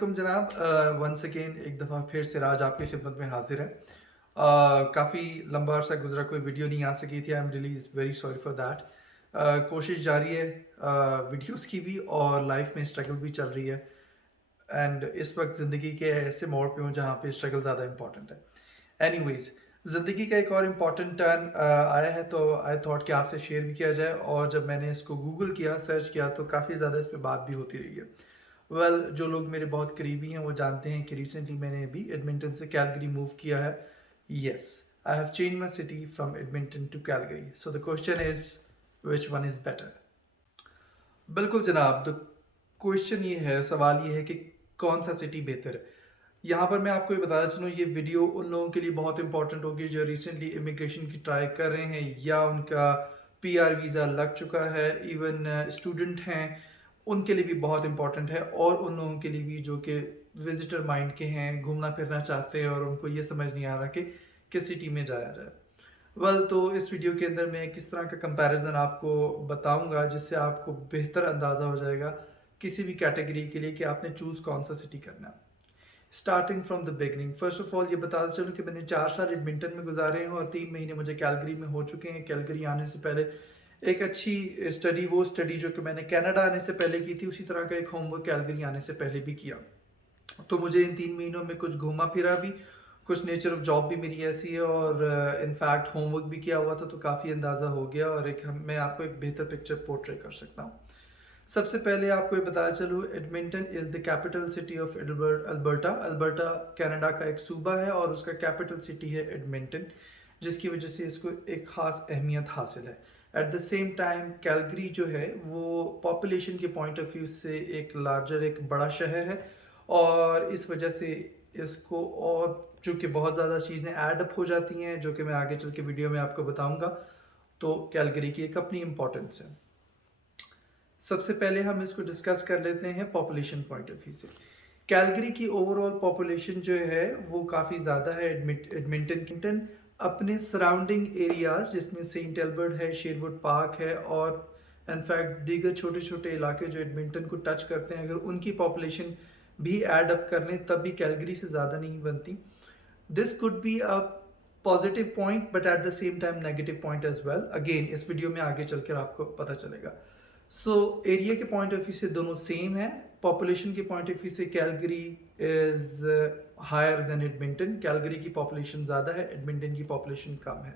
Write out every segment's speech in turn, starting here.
वालेकुम जनाब। Once again एक दफ़ा फिर सिराज आपकी खिदमत में हाजिर है। काफ़ी लंबा अरसा गुजरा, कोई वीडियो नहीं आ सकी थी। I am really very sorry for that. कोशिश जारी है वीडियोस की भी, और लाइफ में स्ट्रगल भी चल रही है। एंड इस वक्त ज़िंदगी के ऐसे मोड़ पे हूँ जहाँ पे स्ट्रगल ज़्यादा इंपॉर्टेंट है। एनीवेज, ज़िंदगी का एक और इम्पॉर्टेंट टर्न आया है, तो आई थॉट कि आपसे शेयर भी किया जाए। और जब मैंने इसको गूगल किया, सर्च किया, तो काफ़ी ज़्यादा इस पर बात भी होती रही है। जो लोग मेरे बहुत करीबी हैं वो जानते हैं कि रिसेंटली मैंने अभी एडमिंटन से कैलगरी मूव किया है। Yes, I have change my city from Edmonton to Calgary. So the question is, which one is better? बिल्कुल जनाब, तो क्वेश्चन ये है, सवाल ये है कि कौन सा सिटी बेहतर है। यहाँ पर मैं आपको ये बताना चलूँ, ये वीडियो उन लोगों के लिए बहुत इंपॉर्टेंट होगी जो रिसेंटली इमिग्रेशन की ट्राई कर रहे हैं, या उनका पीआर वीज़ा लग चुका है, इवन स्टूडेंट हैं, उनके लिए भी बहुत इंपॉर्टेंट है। और उन लोगों के लिए भी जो कि विजिटर माइंड के हैं, घूमना फिरना चाहते हैं और उनको ये समझ नहीं आ रहा कि किस सिटी में जाया जाए। तो इस वीडियो के अंदर मैं किस तरह का कंपैरिजन आपको बताऊंगा जिससे आपको बेहतर अंदाज़ा हो जाएगा किसी भी कैटेगरी के लिए कि आपने चूज़ कौन सा सिटी करना है। Starting from the beginning, first of all ये बताता चलूँ कि मैंने 4 साल एडमिंटन में गुजारे हैं और 3 महीने मुझे कैलगरी में हो चुके हैं। कैलगरी आने से पहले एक अच्छी स्टडी, वो स्टडी जो कि मैंने कनाडा आने से पहले की थी, उसी तरह का एक होमवर्क कैलगरी आने से पहले भी किया। तो मुझे इन 3 महीनों में कुछ घूमा फिरा भी, कुछ नेचर ऑफ जॉब भी मेरी ऐसी है, और इनफैक्ट होमवर्क भी किया हुआ था, तो काफ़ी अंदाज़ा हो गया और मैं आपको एक बेहतर पिक्चर पोर्ट्रे कर सकता हूँ। सबसे पहले आपको ये बताया चलूँ, Edmonton is the capital city of Alberta. Alberta Canada का एक सूबा है और उसका कैपिटल सिटी है एडमिंटन, जिसकी वजह से इसको एक ख़ास अहमियत हासिल है। Eight the same time Calgary जो है वो पॉपुलेशन के पॉइंट ऑफ व्यू से एक लार्जर, एक बड़ा शहर है, और इस वजह से इसको, और चूँकि बहुत ज़्यादा चीज़ें ऐड अप हो जाती हैं जो कि मैं आगे चल के वीडियो में आपको बताऊँगा, तो कैलगरी की एक अपनी इम्पोर्टेंस है। सबसे पहले हम इसको डिस्कस कर लेते हैं पॉपुलेशन पॉइंट ऑफ व्यू से। कैलगरी की ओवरऑल पॉपुलेशन जो है वो काफ़ी ज़्यादा है। एडमिंटन अपने सराउंडिंग एरियाज, जिसमें सेंट एल्बर्ट है, शेरवुड पार्क है, और इनफैक्ट दीगर छोटे छोटे इलाके जो एडमिंटन को टच करते हैं, अगर उनकी पॉपुलेशन भी ऐड अप कर लें तब भी कैलगरी से ज़्यादा नहीं बनती। This could be a positive point but at the same time negative point as well. Again इस वीडियो में आगे चलकर आपको पता चलेगा। सो एरिया के पॉइंट ऑफ व्यू से दोनों सेम है। पॉपुलेशन के पॉइंट ऑफ व्यू से Calgary is higher than Edmonton. Calgary की पॉपुलेशन ज़्यादा है, एडमिंटन की पॉपुलेशन कम है।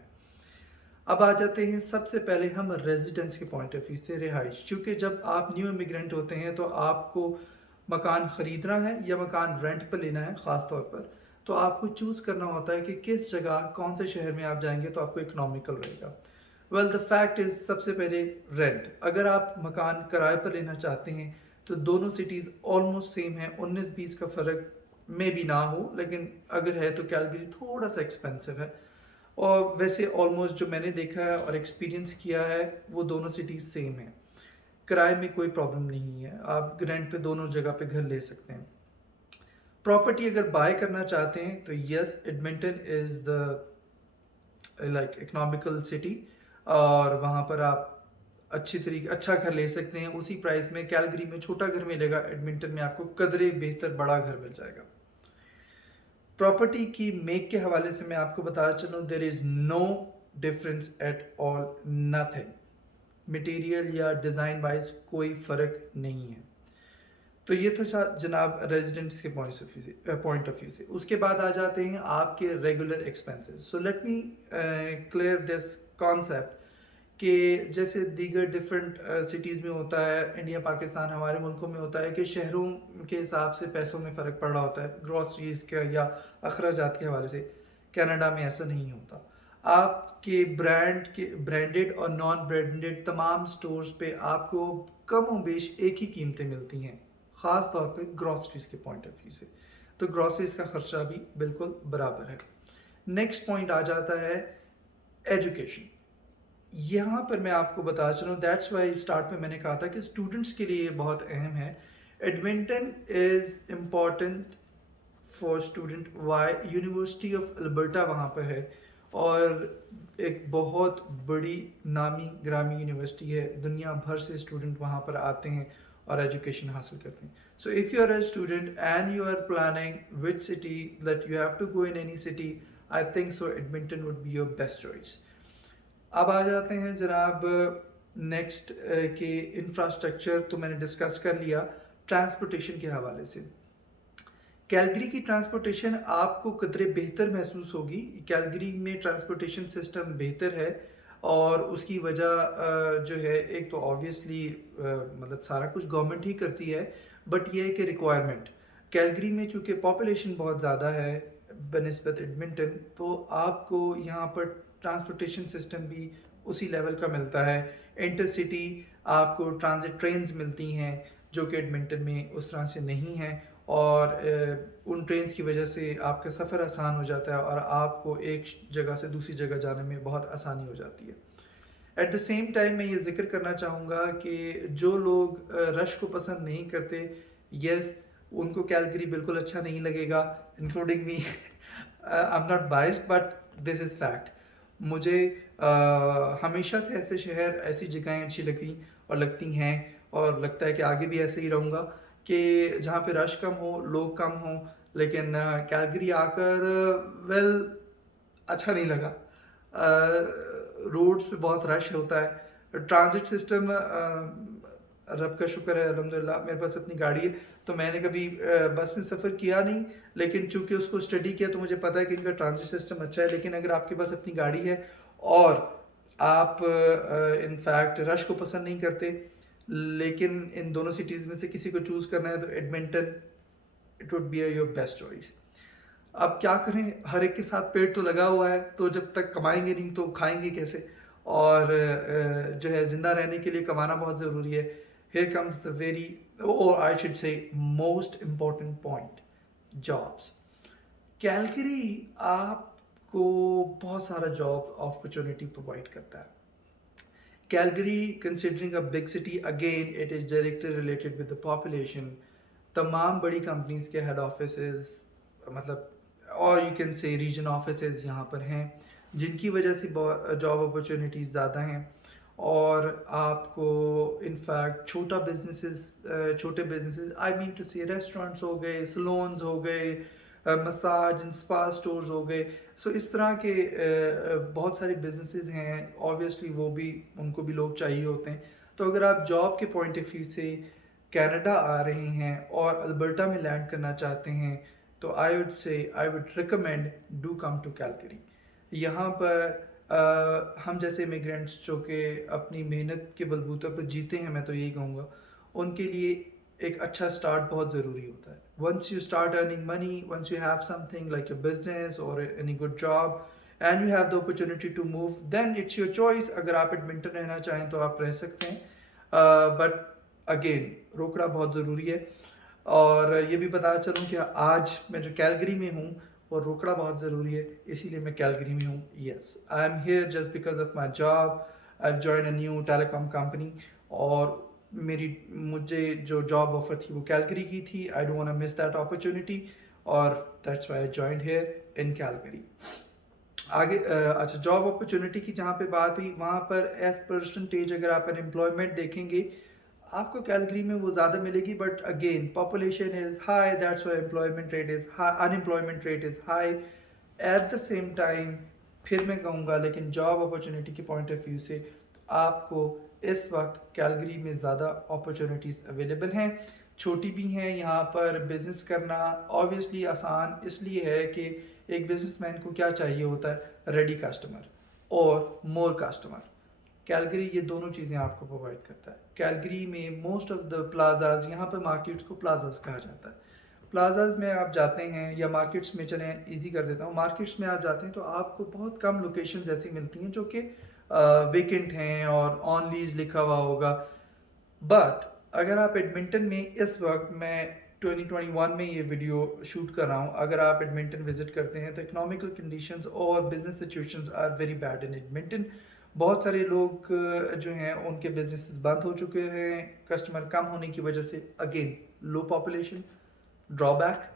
अब आ जाते हैं सबसे पहले हम रेजिडेंस के पॉइंट ऑफ व्यू से, रिहाइश। क्योंकि जब आप न्यू इमिग्रेंट होते हैं तो आपको मकान ख़रीदना है या मकान रेंट पर लेना है, ख़ास तौर पर तो आपको चूज़ करना होता है कि किस जगह, कौन से शहर में आप जाएंगे तो आपको इकोनॉमिकल रहेगा। वेल द फैक्ट इज़, सबसे पहले रेंट। अगर आप मकान किराए पर लेना चाहते हैं तो दोनों सिटीज़ ऑलमोस्ट सेम है, 19-20 का फ़र्क में भी ना हो, लेकिन अगर है तो कैलगरी थोड़ा सा एक्सपेंसिव है। और वैसे ऑलमोस्ट जो मैंने देखा है और एक्सपीरियंस किया है, वो दोनों सिटीज़ सेम है। किराए में कोई प्रॉब्लम नहीं है, आप रेंट पे दोनों जगह पे घर ले सकते हैं। प्रॉपर्टी अगर बाय करना चाहते हैं तो yes, Edmonton is the like economical city, और वहाँ पर आप अच्छा घर ले सकते हैं उसी प्राइस में। कैलगरी में छोटा घर मिलेगा, एडमिंटन में आपको कदरे बेहतर बड़ा घर मिल जाएगा। प्रॉपर्टी की मेक के हवाले से मैं आपको बताना चलूँ, there is no difference at all, nothing. Material या डिज़ाइन वाइज कोई फ़र्क नहीं है। तो ये था जनाब रेजिडेंट्स के पॉइंट ऑफ व्यू से। उसके बाद आ जाते हैं आपके regular expenses. So let me clear this concept कि जैसे दीगर डिफरेंट सिटीज़ में होता है, इंडिया पाकिस्तान हमारे मुल्कों में होता है कि शहरों के हिसाब से पैसों में फ़र्क पड़ रहा होता है ग्रॉसरीज़ के या अखराजात के हवाले से। कनाडा में ऐसा नहीं होता। आपके ब्रांडेड और नॉन ब्रांडेड तमाम स्टोर्स पे आपको कम और बेश एक ही कीमतें मिलती हैं, ख़ास तौर पे ग्रॉसरीज़ के पॉइंट ऑफ व्यू से। तो ग्रॉसरीज़ का ख़र्चा भी बिल्कुल बराबर है। नेक्स्ट पॉइंट आ जाता है एजुकेशन। यहाँ पर मैं आपको बता चलूँ, दैट्स वाई स्टार्ट में मैंने कहा था कि स्टूडेंट्स के लिए बहुत अहम है। Edmonton is important for student. Why? University of Alberta वहाँ पर है, और एक बहुत बड़ी नामी ग्रामी यूनिवर्सिटी है, दुनिया भर से स्टूडेंट वहाँ पर आते हैं और एजुकेशन हासिल करते हैं. So if you are a student and you are planning which city that you have to go in any city, I think so Edmonton would be your best choice. अब आ जाते हैं जनाब नेक्स्ट के infrastructure तो मैंने discuss कर लिया. ट्रांसपोर्टेशन के हवाले से कैलगरी की ट्रांसपोर्टेशन आपको कदरे बेहतर महसूस होगी. कैलगरी में ट्रांसपोर्टेशन सिस्टम बेहतर है और उसकी वजह जो है, एक तो ऑब्वियसली मतलब सारा कुछ गवर्नमेंट ही करती है, बट ये है कि रिक्वायरमेंट कैलगरी में चूँकि पॉपुलेशन बहुत ज़्यादा है बनिस्बत एडमिंटन, तो आपको यहाँ पर ट्रांसपोर्टेशन सिस्टम भी उसी लेवल का मिलता है. इंटरसिटी आपको ट्रांजिट ट्रेन्स मिलती हैं जो कि एडमिंटन में उस तरह से नहीं है, और उन ट्रेन्स की वजह से आपका सफ़र आसान हो जाता है और आपको एक जगह से दूसरी जगह जाने में बहुत आसानी हो जाती है. एट द सेम टाइम मैं ये जिक्र करना चाहूँगा कि जो लोग रश को पसंद नहीं करते, यस उनको कैलगरी बिल्कुल अच्छा नहीं लगेगा, including me. I am not biased but this is fact. मुझे हमेशा से ऐसे शहर, ऐसी जगहें अच्छी लगती हैं और लगता है कि आगे भी ऐसे ही रहूँगा कि जहाँ पे रश कम हो, लोग कम हों. लेकिन कैलगरी आकर वेल अच्छा नहीं लगा. रोड्स पे बहुत रश होता है. ट्रांजिट सिस्टम रब का शुक्र है अल्हम्दुलिल्लाह मेरे पास अपनी गाड़ी है, तो मैंने कभी बस में सफ़र किया नहीं, लेकिन चूँकि उसको स्टडी किया तो मुझे पता है कि इनका ट्रांजिट सिस्टम अच्छा है. लेकिन अगर आपके पास अपनी गाड़ी है और आप इनफैक्ट रश को पसंद नहीं करते, लेकिन इन दोनों सिटीज़ में से किसी को चूज़ करना है, तो Edmonton it would be your best choice. अब क्या करें, हर एक के साथ पेट तो लगा हुआ है, तो जब तक कमाएंगे नहीं तो खाएंगे कैसे, और जो है ज़िंदा रहने के लिए कमाना बहुत ज़रूरी है. Here comes the very, or I should say most important point, jobs. Calgary आपको बहुत सारा जॉब अपॉर्चुनिटी प्रोवाइड करता है. Calgary considering a big city, again it is directly related with the population. तमाम बड़ी कंपनीज के हेड ऑफिसेज, मतलब और you can say region offices यहाँ पर हैं, जिनकी वजह से जॉब अपॉर्चुनिटीज़ ज़्यादा हैं. और आपको इनफैक्ट छोटे बिजनेसेस आई मीन टू से रेस्टोरेंट्स हो गए, सलोन्स हो गए, मसाज एंड स्पा स्टोर्स हो गए. सो इस तरह के बहुत सारे बिजनेसेस हैं. ऑब्वियसली वो भी, उनको भी लोग चाहिए होते हैं. तो अगर आप जॉब के पॉइंट ऑफ व्यू से कनाडा आ रहे हैं और अल्बर्टा में लैंड करना चाहते हैं, तो I would recommend do come to Calgary. यहाँ पर हम जैसे इमिग्रेंट्स जो कि अपनी मेहनत के बलबूते पर जीते हैं, मैं तो यही कहूँगा, उनके लिए एक अच्छा स्टार्ट बहुत ज़रूरी होता है. Once you start earning money, once you have something like your business और any good job and you have the opportunity to move, then it's your choice. अगर आप एडमिंटन रहना चाहें तो आप रह सकते हैं, बट अगेन रोकड़ा बहुत ज़रूरी है. और ये भी बता चलूँ कि आज मैं जो कैलगरी में हूँ और रोकड़ा बहुत ज़रूरी है, इसीलिए मैं कैलगरी में हूँ. Yes, I am here just because of my job. I have join a new telecom company, और मुझे जो जॉब ऑफर थी वो कैलगरी की थी. I don't want to miss that opportunity, और that's why I joined here in Calgary. आगे अच्छा, जॉब अपॉर्चुनिटी की जहाँ पे बात हुई, वहाँ पर एज परसेंटेज अगर आप अनएम्प्लॉयमेंट देखेंगे, आपको कैलगरी में वो ज़्यादा मिलेगी, but again population is high, that's why employment rate is high, unemployment rate is high. Eight the same time फिर मैं कहूँगा, लेकिन जॉब अपॉर्चुनिटी के पॉइंट ऑफ व्यू से आपको इस वक्त कैलगरी में ज़्यादा अपॉर्चुनिटीज़ अवेलेबल हैं. छोटी भी हैं. यहाँ पर बिज़नेस करना ऑब्वियसली आसान इसलिए है कि एक बिजनेसमैन को क्या चाहिए होता है, रेडी कस्टमर और मोर कस्टमर. कैलगरी ये दोनों चीज़ें आपको प्रोवाइड करता है. कैलगरी में मोस्ट ऑफ द प्लाजाज, यहाँ पर मार्केट्स को प्लाजाज कहा जाता है. प्लाजाज में आप जाते हैं, या मार्केट्स में, चलें इजी कर देता हूँ, मार्केट्स में आप जाते हैं तो आपको बहुत कम लोकेशंस ऐसी मिलती हैं जो कि वेकेंट हैं और ऑन लीज लिखा हुआ होगा. बट अगर आप एडमिंटन में, इस वक्त मैं 2021 में ये वीडियो शूट कर रहा हूँ, अगर आप एडमिंटन विजिट करते हैं तो इकोनॉमिकल कंडीशंस और business situations are very bad in Edmonton. बहुत सारे लोग जो हैं उनके बिजनेस बंद हो चुके हैं कस्टमर कम होने की वजह से. अगेन लो पॉपुलेशन ड्रॉबैक,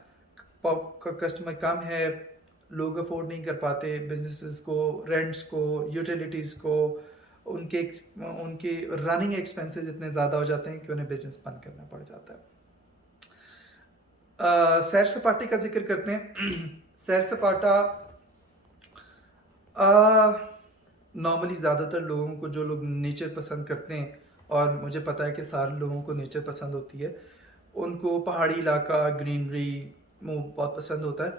कस्टमर कम है, लोग अफोर्ड नहीं कर पाते बिजनेसेस को, रेंट्स को, यूटिलिटीज़ को, उनके रनिंग एक्सपेंसेस इतने ज़्यादा हो जाते हैं कि उन्हें बिजनेस बंद करना पड़ जाता है। सैर सपाटे का जिक्र करते हैं। सैर सपाटा नॉर्मली ज़्यादातर लोगों को, जो लोग नेचर पसंद करते हैं, और मुझे पता है कि सारे लोगों को नेचर पसंद होती है, उनको पहाड़ी इलाका, ग्रीनरी वो बहुत पसंद होता है।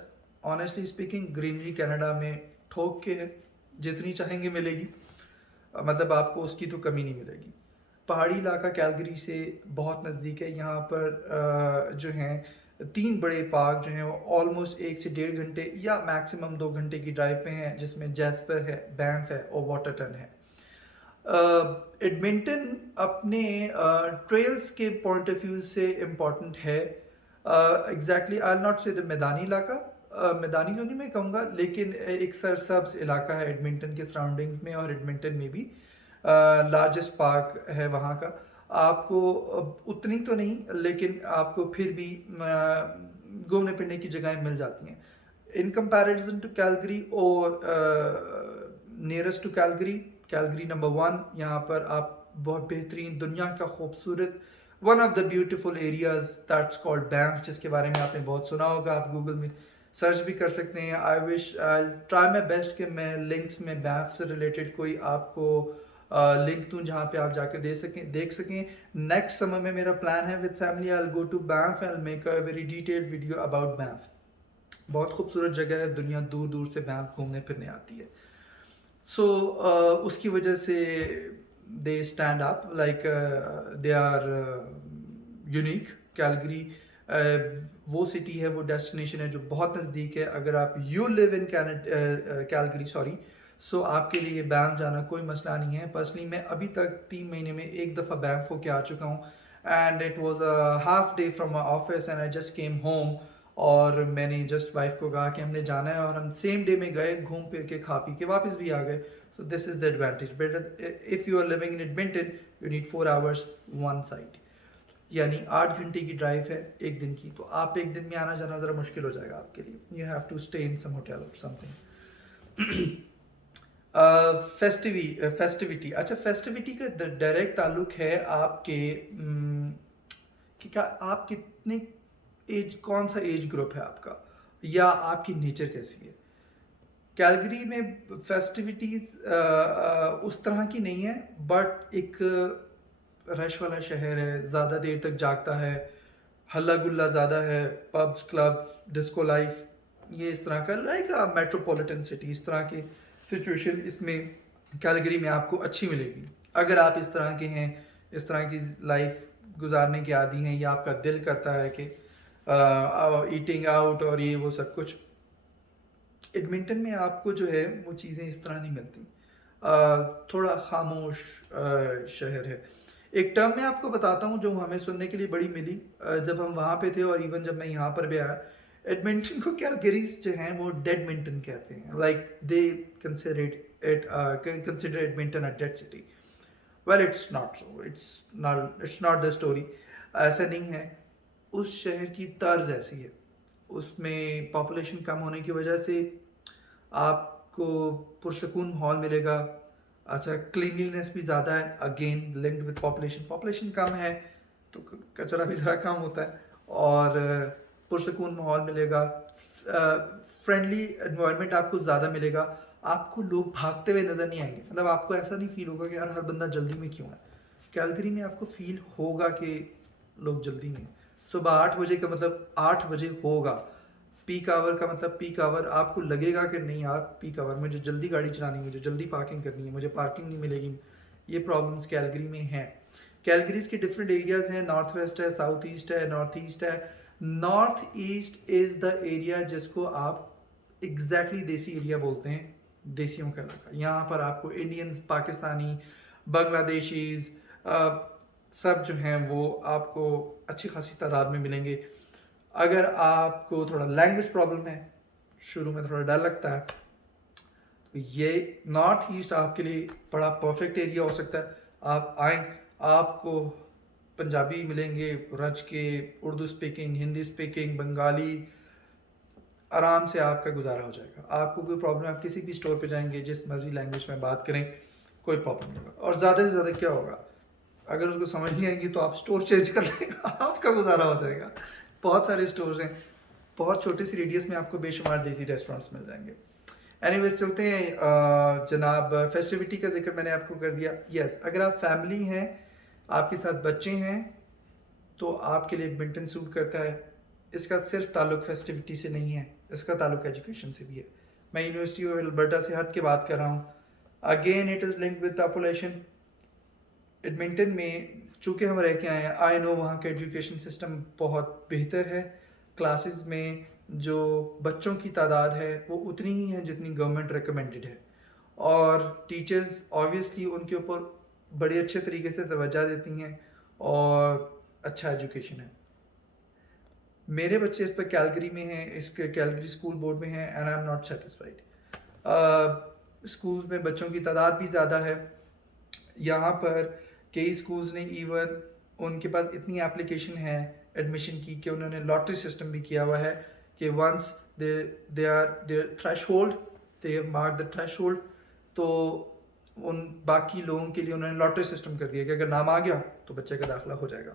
ऑनेस्टली स्पीकिंग, ग्रीनरी कनाडा में ठोक के है, जितनी चाहेंगे मिलेगी, मतलब आपको उसकी तो कमी नहीं मिलेगी। पहाड़ी इलाका कैलगरी से बहुत नज़दीक है। यहाँ पर जो हैं 3 बड़े पार्क जो हैं वो ऑलमोस्ट 1 से 1.5 घंटे या मैक्सिमम 2 घंटे की ड्राइव पे हैं, जिसमें जैस्पर है, बैंफ है और वाटरटन है। एडमिंटन अपने ट्रेल्स के पॉइंट ऑफ व्यू से इम्पॉर्टेंट है। एग्जैक्टली आई नॉट से द मैदानी इलाका, मैदानी तो नहीं मैं कहूँगा, लेकिन एक सरसब्ज इलाका है एडमिंटन के सराउंडिंग्स में, और एडमिंटन में भी लार्जेस्ट पार्क है वहाँ का। आपको उतनी तो नहीं, लेकिन आपको फिर भी घूमने फिरने की जगहें मिल जाती हैं इन कंपैरिजन टू कैलगरी, और nearest to Calgary, Calgary number 1। यहाँ पर आप बहुत बेहतरीन, दुनिया का खूबसूरत, one of the beautiful areas that's called Banff, जिसके बारे में आपने बहुत सुना होगा। आप गूगल में सर्च भी कर सकते हैं। I wish I try my best कि मैं लिंक्स में बैंफ से रिलेटेड कोई आपको लिंक दूँ जहाँ पे आप जाके देख सकें। नेक्स्ट समर में मेरा प्लान है with family, I will go to Banff and make a very detailed video about Banff. बहुत खूबसूरत जगह है, दुनिया दूर दूर से बैंफ घूमने फिरने आती है। सो उसकी वजह से they stand up like they are unique. Calgary वो सिटी है, वो डेस्टिनेशन है जो बहुत नज़दीक है। अगर आप you live in Calgary sorry, so आपके लिए बैंफ जाना कोई मसला नहीं है। पर्सनली मैं अभी तक 3 महीने में एक दफ़ा बैंफ होके आ चुका हूँ, and it was a half day from my office and I just came home. और मैंने जस्ट वाइफ को कहा कि हमने जाना है, और हम सेम डे में गए, घूम फिर के खा पी के वापस भी आ गए। So this is the advantage. But if you are living in Edmonton, you need 4 hours one side, यानी 8 घंटे की ड्राइव है एक दिन की। तो आप एक दिन में आना जाना ज़रा मुश्किल हो जाएगा आपके लिए। You have to stay in some hotel और समथिंग। फेस्टिविटी, अच्छा फेस्टिविटी का डायरेक्ट ताल्लुक है आपके कि क्या आप कितने एज, कौन सा एज ग्रुप है आपका, या आपकी नेचर कैसी है। कैलगरी में फेस्टिविटीज़ उस तरह की नहीं है, बट एक रश वाला शहर है, ज़्यादा देर तक जागता है, हल्ला गुल्ला ज़्यादा है, पब्स, क्लब, डिस्को लाइफ, ये इस तरह का लाइक मेट्रोपॉलिटन सिटी, इस तरह की सिचुएशन इसमें कैलगरी में आपको अच्छी मिलेगी। अगर आप इस तरह के हैं, इस तरह की लाइफ गुजारने के आदी हैं, या आपका दिल करता है कि ईटिंग आउट और ये वो सब कुछ, एडमिंटन में आपको जो है वो चीज़ें इस तरह नहीं मिलती। थोड़ा खामोश शहर है। एक टर्म मैं आपको बताता हूँ जो हमें सुनने के लिए बड़ी मिली जब हम वहाँ पे थे, और इवन जब मैं यहाँ पर भी आया। एडमिंटन को कैलगरीज जो हैं वो डेडमिंटन कहते हैं, like they consider Edmonton a dead city. Well it's not so, it's not the story. ऐसा नहीं है, उस शहर की तर्ज ऐसी है, उसमें पॉपुलेशन कम होने की वजह से आपको पुरसकून माहौल मिलेगा। अच्छा, क्लीनलीनेस भी ज़्यादा है, अगेन लिंक्ड विद पॉपुलेशन कम है तो कचरा भी ज़रा कम होता है, और पुरसकून माहौल मिलेगा, फ्रेंडली एनवायरनमेंट आपको ज़्यादा मिलेगा। आपको लोग भागते हुए नज़र नहीं आएंगे, मतलब आपको ऐसा नहीं फील होगा कि यार हर बंदा जल्दी में क्यों है। कैलगरी में आपको फील होगा कि लोग जल्दी में। सुबह 8 बजे का मतलब 8 बजे होगा, पीक आवर का मतलब पीक आवर। आपको लगेगा कि नहीं यार पीक आवर, मुझे जल्दी गाड़ी चलानी है, मुझे जल्दी पार्किंग करनी है, मुझे पार्किंग नहीं मिलेगी। ये प्रॉब्लम्स कैलगरी में हैं। कैलगरीज के डिफरेंट एरियाज़ हैं, नॉर्थ वेस्ट है, साउथ ईस्ट है, नॉर्थ ईस्ट है। North east is the area जिसको आप एग्जैक्टली देसी एरिया बोलते हैं, देसियों का इलाका। यहाँ पर आपको इंडियंस, पाकिस्तानी, बांग्लादेशीज़ सब जो हैं वो आपको अच्छी खासी तादाद में मिलेंगे। अगर आपको थोड़ा लैंग्वेज प्रॉब्लम है, शुरू में थोड़ा डर लगता है, तो ये नॉर्थ ईस्ट आपके लिए बड़ा परफेक्ट एरिया हो सकता है। आप आएँ, आपको पंजाबी मिलेंगे रच के, उर्दू स्पीकिंग, हिंदी स्पीकिंग, बंगाली, आराम से आपका गुजारा हो जाएगा। आपको कोई प्रॉब्लम, आप किसी भी स्टोर पे जाएंगे, जिस मर्जी लैंग्वेज में बात करें, कोई प्रॉब्लम नहीं होगा। और ज़्यादा से ज़्यादा क्या होगा, अगर उसको समझ नहीं आएगी तो आप स्टोर चेंज कर लेगा, आपका गुजारा हो जाएगा। बहुत सारे स्टोर्स हैं, बहुत छोटे सी रेडियस में आपको बेशुमार देसी रेस्टोरेंट्स मिल जाएंगे। एनीवेज चलते हैं, जनाब फेस्टिविटी का जिक्र मैंने आपको कर दिया। यस, अगर आप फैमिली हैं, आपके साथ बच्चे हैं, तो आपके लिए एडमिंटन सूट करता है। इसका सिर्फ ताल्लुक फेस्टिविटी से नहीं है, इसका ताल्लुक एजुकेशन से भी है। मैं यूनिवर्सिटी ऑफ एल्बर्टा से हट के बात कर रहा हूँ। Again it is linked with population. Edmonton में चूँकि हम रह के आए हैं, आई नो वहाँ का एजुकेशन सिस्टम बहुत बेहतर है। क्लासेस में जो बच्चों की तादाद है वो उतनी ही है जितनी गवर्नमेंट रिकमेंडेड है, और टीचर्स ऑब्वियसली उनके ऊपर बड़े अच्छे तरीके से तवज्जो देती हैं और अच्छा एजुकेशन है। मेरे बच्चे इस पर कैलगरी में हैं, इसके कैलगरी स्कूल बोर्ड में हैं, and I am not satisfied. Schools में बच्चों की तादाद भी ज़्यादा है। यहाँ पर कई स्कूल्स ने इवन उनके पास इतनी एप्लीकेशन है एडमिशन की कि उन्होंने लॉटरी सिस्टम भी किया हुआ है कि once they are there threshold, they have mark the threshold, तो उन बाकी लोगों के लिए उन्होंने लॉटरी सिस्टम कर दिया कि अगर नाम आ गया तो बच्चे का दाखिला हो जाएगा,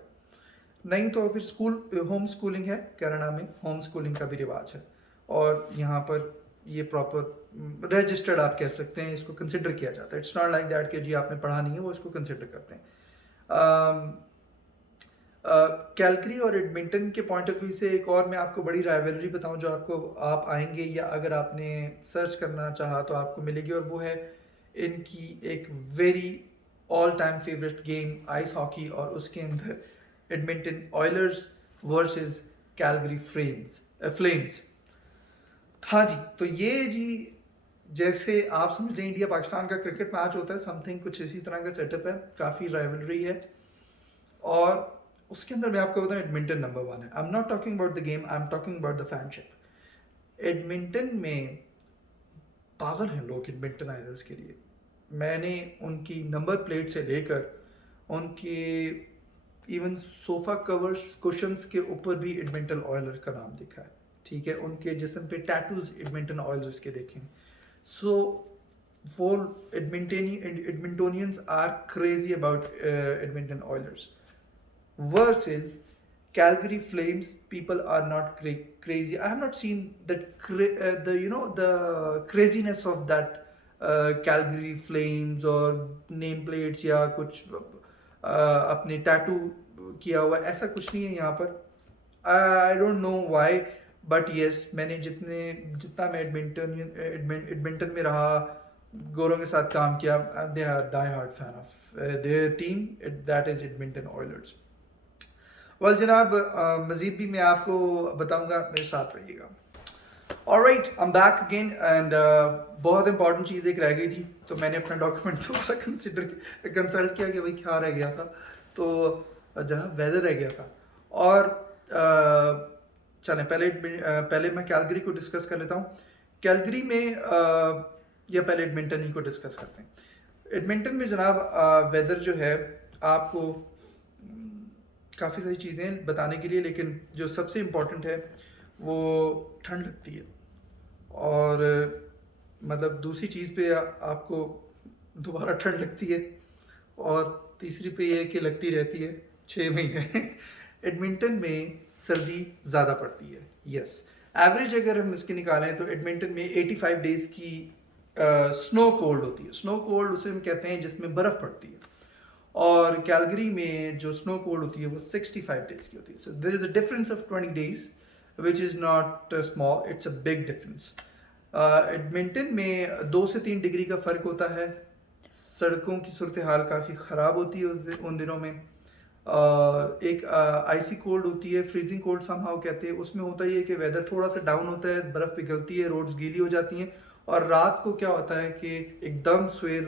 नहीं तो फिर स्कूल होम स्कूलिंग है। कनाडा में होम स्कूलिंग का भी रिवाज है, और यहाँ पर ये प्रॉपर रजिस्टर्ड आप कह सकते हैं, इसको कंसिडर किया जाता है। इट्स नॉट लाइक दैट कि जी आपने पढ़ा नहीं है, वो इसको कंसिडर करते हैं। कैलगरी और एडमिंटन के पॉइंट ऑफ व्यू से एक और मैं आपको बड़ी राइवलरी बताऊं जो आपको आप आएंगे या अगर आपने सर्च करना चाहा तो आपको मिलेगी, और वो है इनकी एक very all time favourite game ice hockey, और उसके अंदर Edmonton Oilers versus Calgary Flames. हाँ जी, तो ये जी जैसे आप समझ रहे हैं इंडिया पाकिस्तान का क्रिकेट मैच होता है, समथिंग कुछ इसी तरह का सेटअप है, काफ़ी राइवलरी है। और उसके अंदर मैं आपको बताऊं एडमिंटन नंबर 1 है। I am not talking about the game, I am talking about the fanship. Edmonton में पागल हैं लोग एडमिंटन आइडल्स के लिए। मैंने उनकी नंबर प्लेट से लेकर उनके इवन सोफ़ा कवर्स कुशंस के ऊपर भी एडमिंटन ऑयलर का नाम देखा है, ठीक है। उनके जिस्म पे टैटूज एडमिंटन ऑयलर्स के देखें। सो वो Edmontonians are crazy about Edmonton Oilers versus Calgary Flames. People are not crazy. I have not seen that the craziness of that Calgary Flames और nameplates या कुछ अपने टैटू किया हुआ, ऐसा कुछ नहीं है यहाँ पर। I don't know why, but yes, मैंने जितना मैं एडमिंटन में रहा, गोरों के साथ काम किया, they are die hard fan of their team, that is Edmonton Oilers. Well जनाब, मज़ीद भी मैं आपको बताऊंगा, मेरे साथ रहिएगा। Alright, I am back again, and बहुत इंपॉर्टेंट चीज़ एक रह गई थी, तो मैंने अपना डॉक्यूमेंट दोबारा कंसल्ट किया कि भाई क्या रह गया था, तो जनाब वेदर रह गया था। और चलें पहले मैं कैलगरी को डिस्कस कर लेता हूँ। कैलगरी में या पहले एडमिंटन ही को डिस्कस करते हैं। एडमिंटन में जनाब वेदर जो है, आपको काफ़ी सारी चीज़ें बताने के लिए, लेकिन जो सबसे इम्पॉर्टेंट है वो ठंड लगती है। और मतलब दूसरी चीज़ पे आपको दोबारा ठंड लगती है, और तीसरी पे ये कि लगती रहती है 6 महीने। एडमिंटन में सर्दी ज़्यादा पड़ती है, यस। एवरेज अगर हम इसके निकालें तो एडमिंटन में 85 डेज़ की स्नो कोल्ड होती है। स्नो कोल्ड उसे हम कहते हैं जिसमें बर्फ़ पड़ती है, और कैलगरी में जो स्नो कोल्ड होती है वो 65 डेज़ की होती है। So there is a difference of 20 days which is not small, it's a big difference. Edmonton में 2 से 3 डिग्री का फ़र्क होता है। सड़कों की सूरत हाल काफ़ी ख़राब होती है उन दिनों में। एक आइसी कोल्ड होती है, फ्रीजिंग कोल्ड समहाउ कहते हैं। उसमें होता ही है कि वेदर थोड़ा सा डाउन होता है, बर्फ़ पिघलती है, रोड्स गीली हो जाती हैं, और रात को क्या होता है कि एकदम सवेर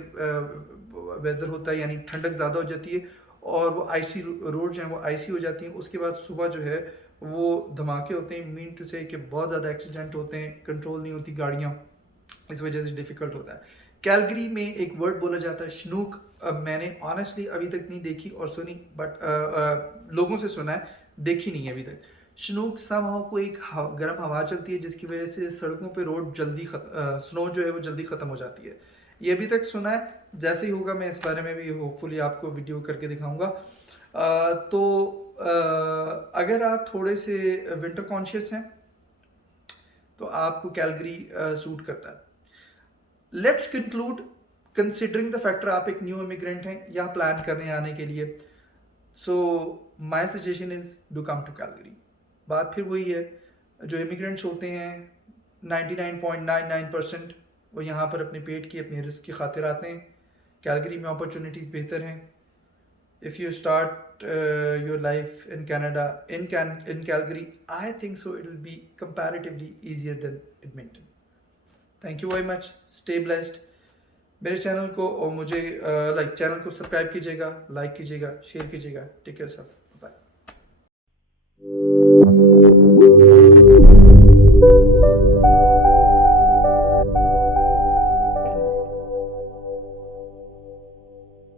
वेदर होता है, यानी ठंडक ज़्यादा हो जाती है, और वो आइसी रोड जो हैं वो आइसी हो जाती हैं। उसके बाद सुबह जो है वो धमाके होते हैं, मीन टू से कि बहुत ज़्यादा एक्सीडेंट होते हैं, कंट्रोल नहीं होती गाड़ियाँ, इस वजह से डिफ़िकल्ट होता है। कैलगरी में एक वर्ड बोला जाता है शनूक। मैंने ऑनेस्टली अभी तक नहीं देखी और सुनी, बट लोगों से सुना है, देखी नहीं है अभी तक। शनूक समहाउ को एक गर्म हवा चलती है जिसकी वजह से सड़कों पे रोड जल्दी स्नो जो है वो जल्दी ख़त्म हो जाती है। ये अभी तक सुना है, जैसे ही होगा मैं इस बारे में भी होपफुली आपको वीडियो करके दिखाऊंगा। तो अगर आप थोड़े से विंटर कॉन्शियस हैं तो आपको कैलगरी सूट करता है। Let's conclude, considering the factor आप एक न्यू इमिग्रेंट हैं या प्लान कर रहे हैं आने के लिए, so my suggestion is do come to Calgary. बात फिर वही है, जो इमिग्रेंट्स होते हैं 99.99% वो यहाँ पर अपने पेट की अपनी रिस्क की खातिर आते हैं। कैलगरी में अपॉर्चुनिटीज़ बेहतर हैं। if you start your life in Canada, in Calgary, I think so it will be comparatively easier than Edmonton. Thank you very much. Stay blessed. मेरे चैनल को और मुझे चैनल को सब्सक्राइब कीजिएगा, लाइक कीजिएगा, शेयर कीजिएगा। Take care self, bye.